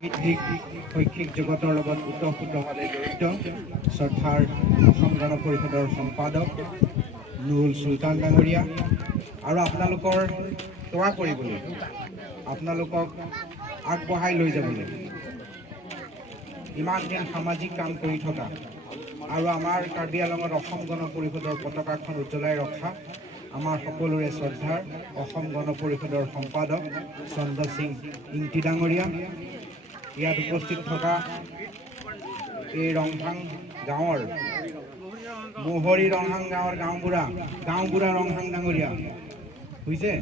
শৈক্ষিক জগতৰ লগত ওতঃপ্ৰোতভাৱে জড়িত শ্ৰদ্ধাৰ অসম গণ পৰিষদৰ সম্পাদক নুৰুল চুলতান ডাঙৰীয়া আৰু আপোনালোকৰ সেৱা কৰিবলৈ আপোনালোকক আগবঢ়াই লৈ যাবলৈ ইমান দিন সামাজিক কাম কৰি থকা আৰু আমাৰ কাৰ্বি আংলঙত অসম গণ পৰিষদৰ পতাকাখন উজ্বলাই ৰখা আমাৰ সকলোৰে শ্ৰদ্ধাৰ অসম গণ পৰিষদৰ সম্পাদক চন্দ্ৰ সিং ইংতি ডাঙৰীয়া ইয়াত উপস্থিত থকা এই ৰংহাং গাঁৱৰ মোহৰি ৰংহাং গাঁৱৰ গাঁওবুঢ়া ৰংহাং ডাঙৰীয়া হৈছে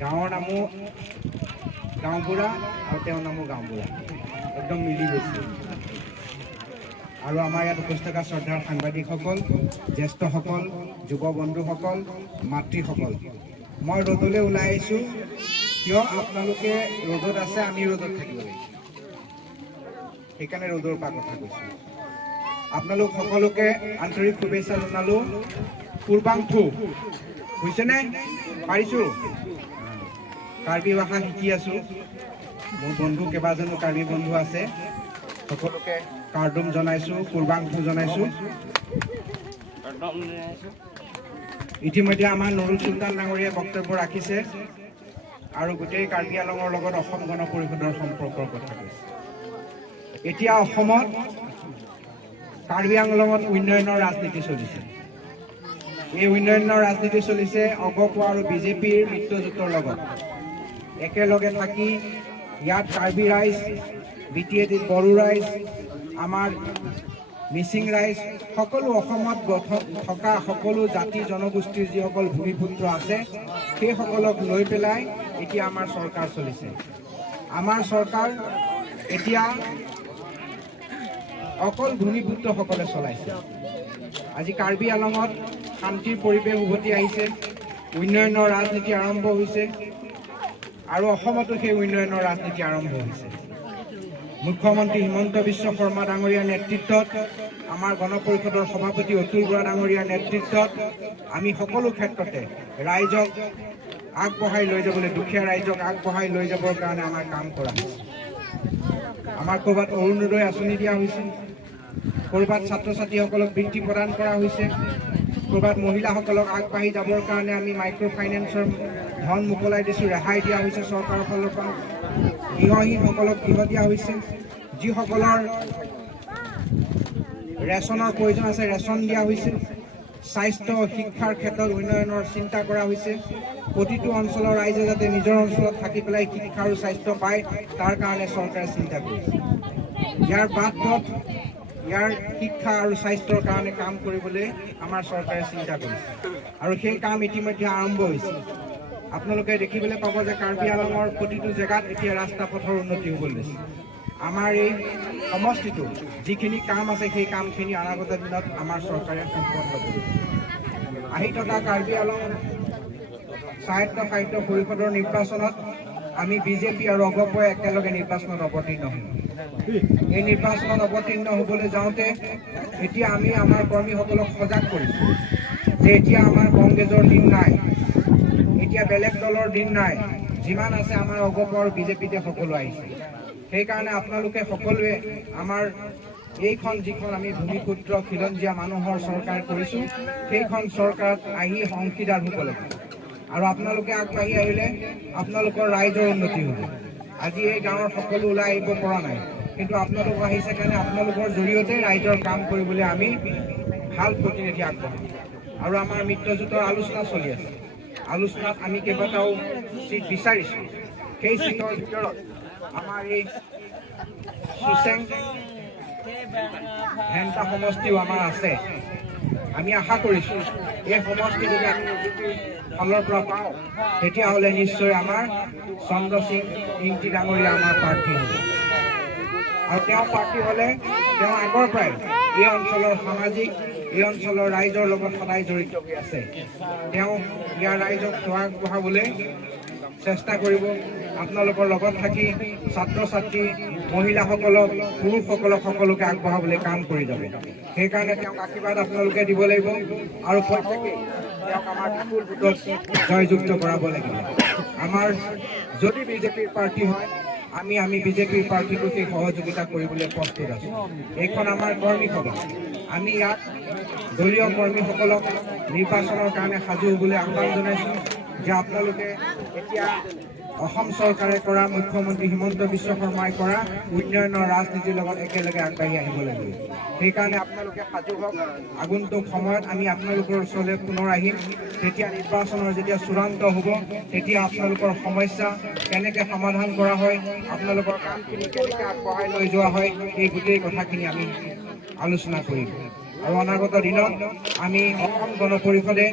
গাঁৱৰ নামো গাঁওবুঢ়া আৰু তেওঁৰ নামো গাঁওবুঢ়া একদম মিলি গৈছে আৰু আমাৰ ইয়াত উপস্থিত থকা শ্ৰদ্ধাৰ সাংবাদিকসকল জ্যেষ্ঠসকল যুৱ বন্ধুসকল মাতৃসকল মই ৰ'দলৈ ওলাই আহিছোঁ কিয় আপোনালোকে ৰ'দত আছে আমি ৰ'দত থাকিব লাগিব সেইকাৰণে ৰ'দৰ পৰা কথা কৈছোঁ আপোনালোক সকলোকে আন্তৰিক শুভেচ্ছা জনালোঁ পূৰ্বাংশু হৈছেনে পাৰিছোঁ কাৰ্বি ভাষা শিকি আছোঁ মোৰ বন্ধু কেইবাজনো কাৰ্বি বন্ধু আছে সকলোকে কাৰ্ডুম জনাইছোঁ পূৰ্বাংশু জনাইছোঁ ইতিমধ্যে আমাৰ নুৰুল চুলতান ডাঙৰীয়াই বক্তব্য ৰাখিছে আৰু গোটেই কাৰ্বি আংলঙৰ লগত অসম গণ পৰিষদৰ সম্পৰ্কৰ কথা কৈছে এতিয়া অসমত কাৰ্বি আংলঙত উন্নয়নৰ ৰাজনীতি চলিছে এই উন্নয়নৰ ৰাজনীতি চলিছে অগপ আৰু বিজেপিৰ মিত্ৰজোঁটৰ লগত একেলগে থাকি ইয়াত কাৰ্বি ৰাইজ বিটিএডিত বড়ো ৰাইজ আমাৰ মিচিং ৰাইজ সকলো অসমত থকা সকলো জাতি জনগোষ্ঠীৰ যিসকল ভূমিপুত্ৰ আছে সেইসকলক লৈ পেলাই এতিয়া আমাৰ চৰকাৰ চলিছে আমাৰ চৰকাৰ এতিয়া অকল ভূমিপুত্ৰসকলে চলাইছে আজি কাৰ্বি আংলঙত শান্তিৰ পৰিৱেশ উভতি আহিছে উন্নয়নৰ ৰাজনীতি আৰম্ভ হৈছে আৰু অসমতো সেই উন্নয়নৰ ৰাজনীতি আৰম্ভ হৈছে মুখ্যমন্ত্ৰী হিমন্ত বিশ্ব শৰ্মা ডাঙৰীয়াৰ নেতৃত্বত আমাৰ গণ পৰিষদৰ সভাপতি অতুল বৰা ডাঙৰীয়াৰ নেতৃত্বত আমি সকলো ক্ষেত্ৰতে ৰাইজক আগবঢ়াই লৈ যাবলৈ দুখীয়া ৰাইজক আগবঢ়াই লৈ যাবৰ কাৰণে আমাৰ কাম কৰা হৈছে আমাৰ ক'ৰবাত অৰুণোদয় আঁচনি দিয়া হৈছে ক'ৰবাত ছাত্ৰ ছাত্ৰীসকলক বৃত্তি প্ৰদান কৰা হৈছে ক'ৰবাত মহিলাসকলক আগবাঢ়ি যাবৰ কাৰণে আমি মাইক্ৰ' ফাইনেন্সৰ ধন মোকলাই দিছোঁ ৰেহাই দিয়া হৈছে চৰকাৰৰ ফালৰ পৰা গৃহহীনসকলক গৃহ দিয়া হৈছে যিসকলৰ ৰেচনৰ প্ৰয়োজন আছে ৰেচন দিয়া হৈছে স্বাস্থ্য শিক্ষাৰ ক্ষেত্ৰত উন্নয়নৰ চিন্তা কৰা হৈছে প্ৰতিটো অঞ্চলৰ ৰাইজে যাতে নিজৰ অঞ্চলত থাকি পেলাই শিক্ষা আৰু স্বাস্থ্য পায় তাৰ কাৰণে চৰকাৰে চিন্তা কৰিছে ইয়াৰ বাট পথ ইয়াৰ শিক্ষা আৰু স্বাস্থ্যৰ কাৰণে কাম কৰিবলৈ আমাৰ চৰকাৰে চিন্তা কৰিছে আৰু সেই কাম ইতিমধ্যে আৰম্ভ হৈছে আপোনালোকে দেখিবলৈ পাব যে কাৰ্বি আংলঙৰ প্ৰতিটো জেগাত এতিয়া ৰাস্তা পথৰ উন্নতি হ'বলৈ লৈছে আমাৰ এই সমষ্টিটো যিখিনি কাম আছে সেই কামখিনি অনাগত দিনত আমাৰ চৰকাৰে সম্পন্ন কৰিব আহি থকা কাৰ্বি আংলং সাহিত্য পৰিষদৰ নিৰ্বাচনত আমি বিজেপি আৰু অগপই একেলগে নিৰ্বাচনত অৱতীৰ্ণ হ'ম এই নিৰ্বাচনত অৱতীৰ্ণ হ'বলৈ যাওঁতে এতিয়া আমি আমাৰ কৰ্মীসকলক সজাগ কৰিছোঁ যে এতিয়া আমাৰ কংগ্ৰেছৰ দিন নাই এতিয়া বেলেগ দলৰ দিন নাই যিমান আছে আমাৰ অগপ আৰু বিজেপিতে সকলো আহিছে সেইকাৰণে আপোনালোকে সকলোৱে আমাৰ এইখন যিখন আমি ভূমিপুত্ৰ খিলঞ্জীয়া মানুহৰ চৰকাৰ কৰিছোঁ সেইখন চৰকাৰত আহি অংশীদাৰ হ'ব লাগিব আৰু আপোনালোকে আগবাঢ়ি আহিলে আপোনালোকৰ ৰাইজৰ উন্নতি হ'ব আজি এই গাঁৱৰ সকলো ওলাই আহিব পৰা নাই কিন্তু আপোনালোক আহিছে কাৰণে আপোনালোকৰ জৰিয়তে ৰাইজৰ কাম কৰিবলৈ আমি ভাল প্ৰতিনিধি আগবঢ়াম আৰু আমাৰ মিত্ৰজোঁটৰ আলোচনা চলি আছে আলোচনাত আমি কেইবাটাও চিট বিচাৰিছোঁ সেই চিটৰ ভিতৰত আমাৰ এই সুচেং হেণ্টা সমষ্টিও আমাৰ আছে আমি আশা কৰিছোঁ এই সমষ্টি যদি আমি ফালৰ পৰা পাওঁ তেতিয়াহ'লে নিশ্চয় আমাৰ চন্দ্ৰ সিং ইংতি ডাঙৰীয়া আমাৰ প্ৰাৰ্থী হ'ব আৰু তেওঁ প্ৰাৰ্থী হ'লে তেওঁ আগৰ পৰাই এই অঞ্চলৰ সামাজিক এই অঞ্চলৰ ৰাইজৰ লগত সদায় জড়িত হৈ আছে তেওঁ ইয়াৰ ৰাইজক সেৱা আগবঢ়াবলৈ চেষ্টা কৰিব আপোনালোকৰ লগত থাকি ছাত্ৰ ছাত্ৰী মহিলাসকলক পুৰুষসকলক সকলোকে আগবঢ়াবলৈ কাম কৰি যাব সেইকাৰণে তেওঁক আশীৰ্বাদ আপোনালোকে দিব লাগিব আৰু প্ৰত্যেকেই তেওঁক আমাৰ ঠাকুৰ গোটত জয়যুক্ত কৰাব লাগিব আমাৰ যদি বিজেপিৰ প্ৰাৰ্থী হয় আমি বিজেপিৰ প্ৰাৰ্থীটোক সেই সহযোগিতা কৰিবলৈ প্ৰস্তুত আছোঁ। এইখন আমাৰ কৰ্মী সভা, আমি ইয়াত দলীয় কৰ্মীসকলক নিৰ্বাচনৰ কাৰণে সাজু হ'বলৈ আহ্বান জনাইছোঁ যে আপোনালোকে এতিয়া অসম চৰকাৰে কৰা, মুখ্যমন্ত্ৰী হিমন্ত বিশ্ব শৰ্মাই কৰা উন্নয়নৰ ৰাজনীতিৰ লগত একেলগে আগবাঢ়ি আহিব লাগিব। সেইকাৰণে আপোনালোকে সাজু হওক। আগন্তুক সময়ত আমি আপোনালোকৰ ওচৰলৈ পুনৰ আহিম। তেতিয়া নিৰ্বাচনৰ যেতিয়া চূড়ান্ত হ'ব, তেতিয়া আপোনালোকৰ সমস্যা কেনেকৈ সমাধান কৰা হয়, আপোনালোকৰ কামখিনি কেনেকৈ আগবঢ়াই লৈ যোৱা হয়, এই গোটেই কথাখিনি আমি আলোচনা কৰিম। আৰু অনাগত দিনত আমি অসম গণ পৰিষদে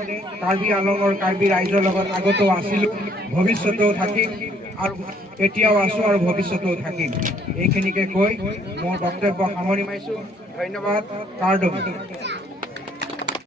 কাৰ্বি আংলঙৰ কাৰ্বি ৰাইজৰ লগত আগতেও আছিলোঁ, ভৱিষ্যতেও থাকিম, আৰু এতিয়াও আছোঁ আৰু ভৱিষ্যতেও থাকিম। এইখিনিকে কৈ মোৰ বক্তব্য সামৰণি মাৰিছোঁ। ধন্যবাদ। কাৰ্ডম।